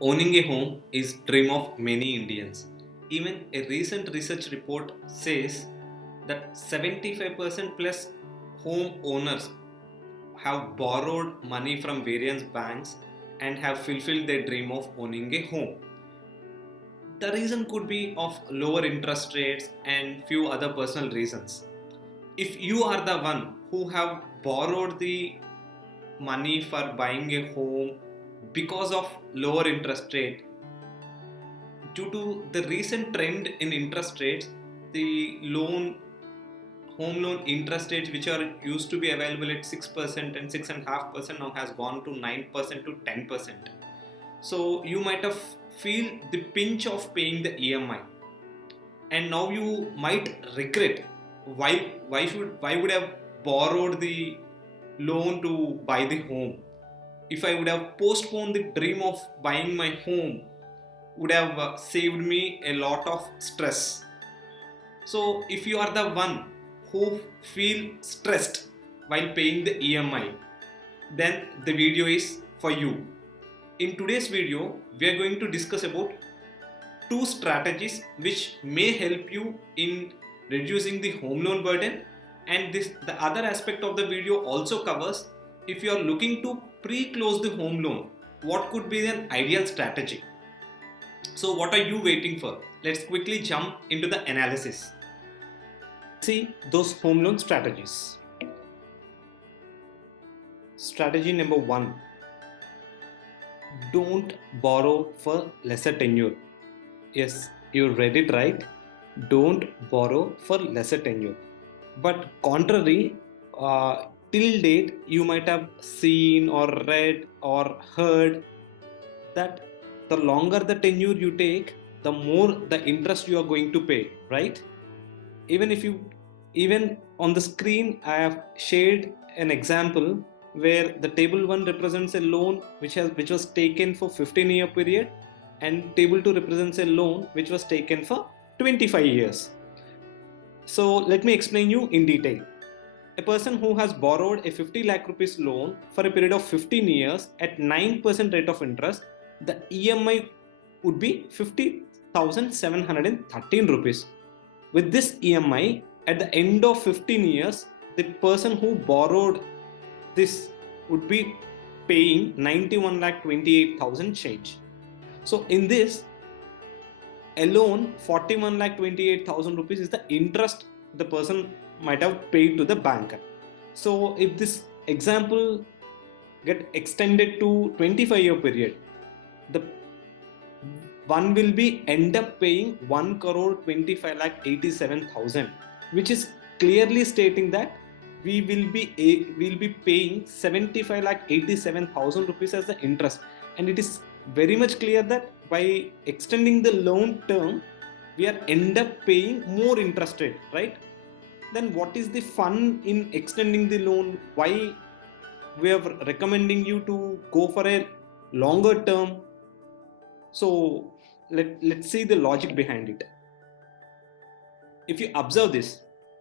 Owning a home is dream of many Indians. Even a recent research report says that 75% plus home owners have borrowed money from various banks and have fulfilled their dream of owning a home. The reason could be of lower interest rates and few other personal reasons. If you are the one who have borrowed the money for buying a home because of lower interest rate, due to the recent trend in interest rates, the home loan interest rates which are used to be available at 6% and 6.5% now has gone to 9% to 10%. So you might have feel the pinch of paying the EMI, and now you might regret why would I have borrowed the loan to buy the home. If I would have postponed the dream of buying my home, would have saved me a lot of stress. So if you are the one who feel stressed while paying the EMI, then the video is for you. In today's video, we are going to discuss about two strategies which may help you in reducing the home loan burden, and this the other aspect of the video also covers if you are looking to pre-close the home loan, what could be an ideal strategy. So what are you waiting for? Let's quickly jump into the analysis. See those home loan strategies. Strategy number 1: don't borrow for lesser tenure. Yes, you read it right. Don't borrow for lesser tenure. But contrary, till date, you might have seen or read or heard that the longer the tenure you take, the more the interest you are going to pay, right? Even if you, even on the screen, I have shared an example where the table 1 represents a loan which was taken for 15-year period, and table 2 represents a loan which was taken for 25 years. So let me explain you in detail. A person who has borrowed a 50 lakh rupees loan for a period of 15 years at 9% rate of interest, the EMI would be 50,713 rupees. With this EMI, at the end of 15 years, the person who borrowed this would be paying 91 lakh 28,000 change. So in this alone, 41 lakh 28,000 rupees is the interest the person might have paid to the banker. So if this example get extended to 25-year period, the one will be end up paying 1 crore 25 lakh 87,000, which is clearly stating that we will be paying 75 lakh 87,000 rupees as the interest. And it is very much clear that by extending the loan term, we are end up paying more interest rate, right? Then what is the fun in extending the loan? Why we are recommending you to go for a longer term? So let's see the logic behind it. If you observe this,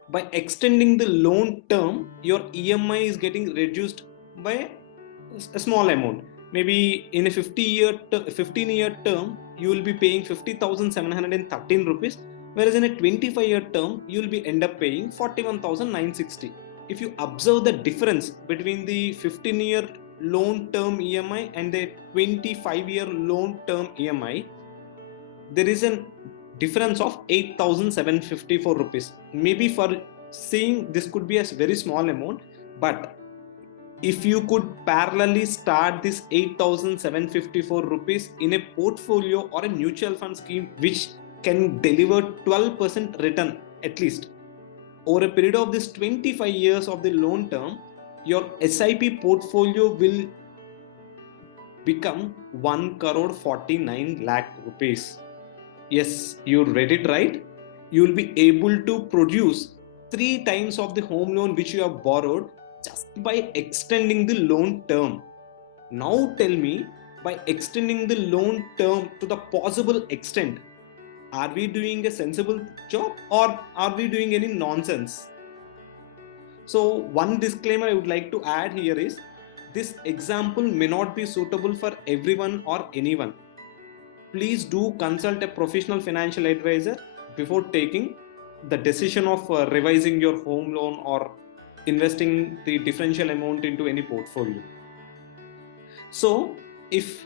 by extending the loan term, your EMI is getting reduced by a small amount. Maybe in a 15-year term, you will be paying 50,713 rupees, whereas in a 25-year term, you will be end up paying 41,960. If you observe the difference between the 15-year loan term EMI and the 25-year loan term EMI, there is a difference of 8,754 rupees. Maybe for seeing this could be a very small amount, but if you could parallelly start this 8,754 rupees in a portfolio or a mutual fund scheme which can deliver 12% return at least over a period of this 25 years of the loan term, your SIP portfolio will become 1 crore 49 lakh rupees. Yes, you read it right. You will be able to produce 3 times of the home loan which you have borrowed just by extending the loan term. Now tell me, by extending the loan term to the possible extent, are we doing a sensible job or are we doing any nonsense? So one disclaimer I would like to add here is, this example may not be suitable for everyone or anyone. please do consult a professional financial advisor before taking the decision of revising your home loan or investing the differential amount into any portfolio. So if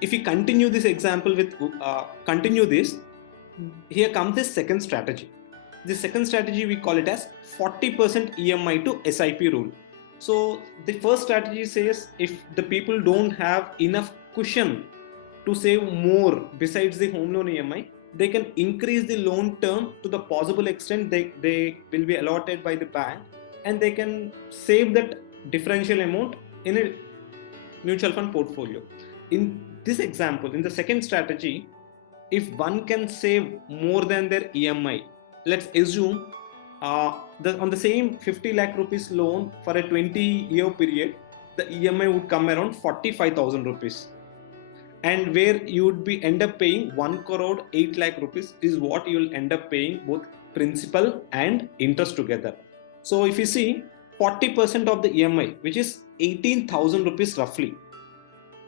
we continue this example with continue this, here comes the second strategy. The second strategy, we call it as 40% EMI to SIP rule. So the first strategy says if the people don't have enough cushion to save more besides the home loan EMI, they can increase the loan term to the possible extent they will be allotted by the bank, and they can save that differential amount in a mutual fund portfolio. In this example, in the second strategy, if one can save more than their EMI, let's assume on the same 50 lakh rupees loan for a 20-year period, the EMI would come around 45,000 rupees. And where you would be end up paying 1 crore 8 lakh rupees is what you will end up paying, both principal and interest together. So if you see 40% of the EMI, which is 18,000 rupees roughly,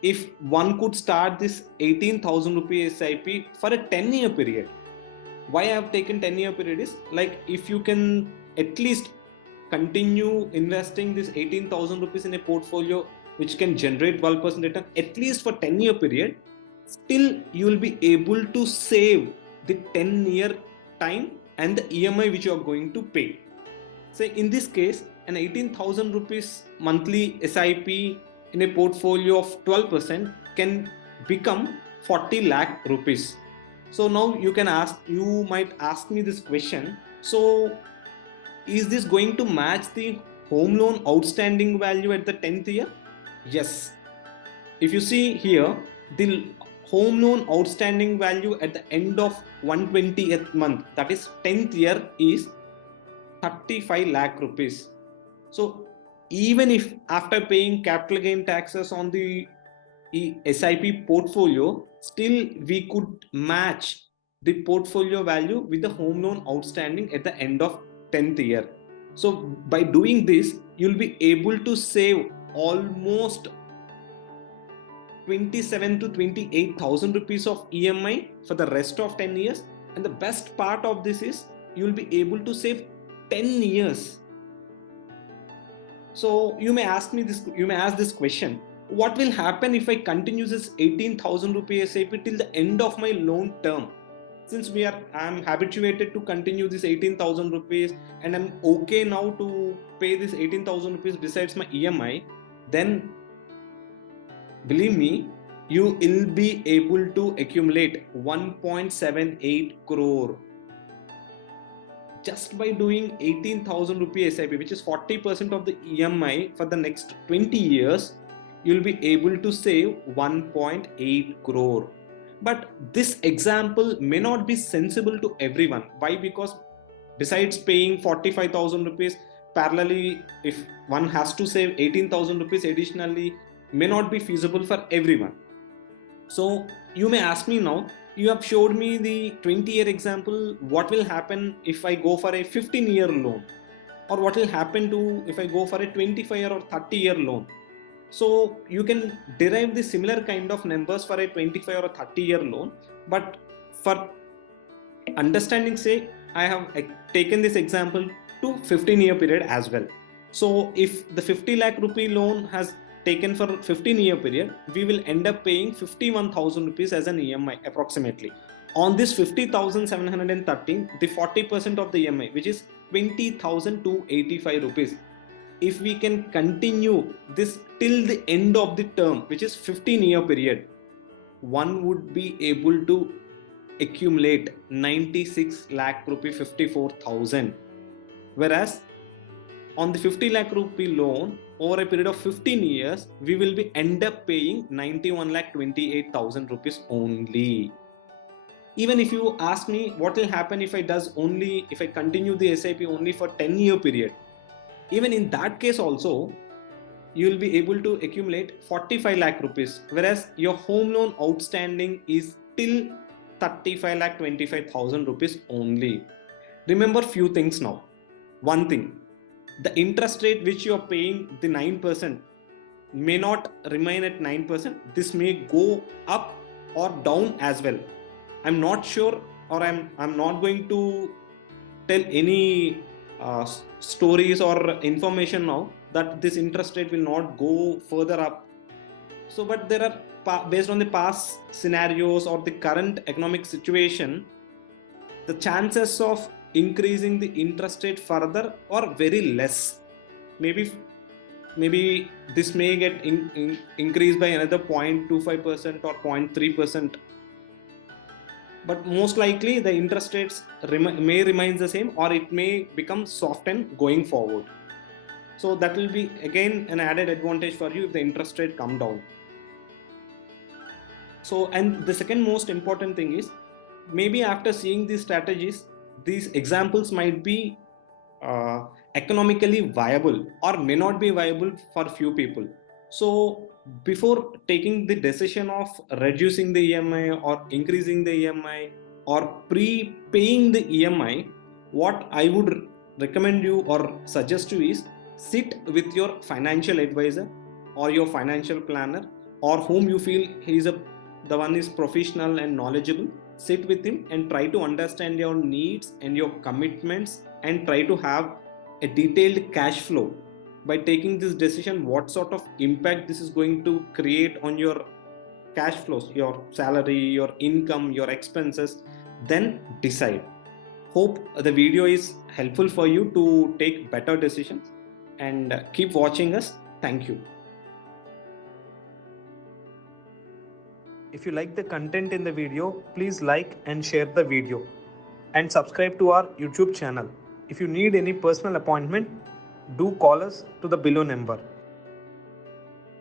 if one could start this 18,000 rupee SIP for a 10-year period. Why I have taken 10-year period is, like, if you can at least continue investing this 18,000 rupees in a portfolio which can generate 12% return at least for 10-year period, still you will be able to save the 10-year time and the EMI which you are going to pay. Say in this case, an 18,000 rupees monthly SIP in a portfolio of 12% can become 40 lakh rupees. So now you might ask me this question. So is this going to match the home loan outstanding value at the 10th year? Yes. If you see here, the home loan outstanding value at the end of 120th month, that is 10th year, is 35 lakh rupees. So even if after paying capital gain taxes on the SIP portfolio, still we could match the portfolio value with the home loan outstanding at the end of 10th year. So by doing this, you'll be able to save almost 27 to 28,000 rupees of EMI for the rest of 10 years. And the best part of this is you'll be able to save 10 years. So you may ask this question: what will happen if I continue this 18,000 rupee SIP till the end of my loan term? Since I'm habituated to continue this 18,000 rupees and I'm okay now to pay this 18,000 rupees besides my EMI, then believe me, you will be able to accumulate 1.78 crore just by doing 18,000 rupee SIP, which is 40% of the EMI for the next 20 years. You'll be able to save 1.8 crore. But this example may not be sensible to everyone. Why? Because besides paying 45,000 rupees, parallelly, if one has to save 18,000 rupees additionally, may not be feasible for everyone. So you may ask me now, you have showed me the 20-year example. What will happen if I go for a 15-year loan? Or what will happen to if I go for a 25-year or 30-year loan? So you can derive the similar kind of numbers for a 25 or a 30-year loan. But for understanding sake, I have taken this example to 15-year period as well. So if the 50 lakh rupee loan has taken for 15-year period, we will end up paying 51,000 rupees as an EMI approximately. On this 50,713, the 40% of the EMI, which is 20,285 rupees. If we can continue this till the end of the term, which is 15-year period, one would be able to accumulate 96 lakh rupee 54,000. Whereas on the 50 lakh rupee loan, over a period of 15 years, we will be end up paying 91 lakh 28,000 rupees only. Even if you ask me what will happen if I continue the SIP only for 10-year period, even in that case also, you will be able to accumulate 45 lakh rupees, whereas your home loan outstanding is till 35 lakh 25,000 rupees only. Remember few things now. One thing, the interest rate which you are paying, the 9%, may not remain at 9%. This may go up or down as well. I'm not sure, or I'm not going to tell any stories or information now that this interest rate will not go further up. So, but there are, based on the past scenarios or the current economic situation, the chances of increasing the interest rate further are very less. Maybe this may get increased by another 0.25% or 0.3%, but most likely the interest rates may remain the same, or it may become softened going forward. So that will be again an added advantage for you if the interest rate come down. So, and the second most important thing is, maybe after seeing these strategies, these examples might be economically viable or may not be viable for few people. So before taking the decision of reducing the EMI or increasing the EMI or pre-paying the EMI, what I would recommend you or suggest you is, sit with your financial advisor or your financial planner, or whom you feel the one is professional and knowledgeable. Sit with him and try to understand your needs and your commitments, and try to have a detailed cash flow. By taking this decision, what sort of impact this is going to create on your cash flows, your salary, your income, your expenses, then decide. Hope the video is helpful for you to take better decisions, and keep watching us. Thank you. If you like the content in the video, please like and share the video, and subscribe to our YouTube channel. If you need any personal appointment, do call us to the below number.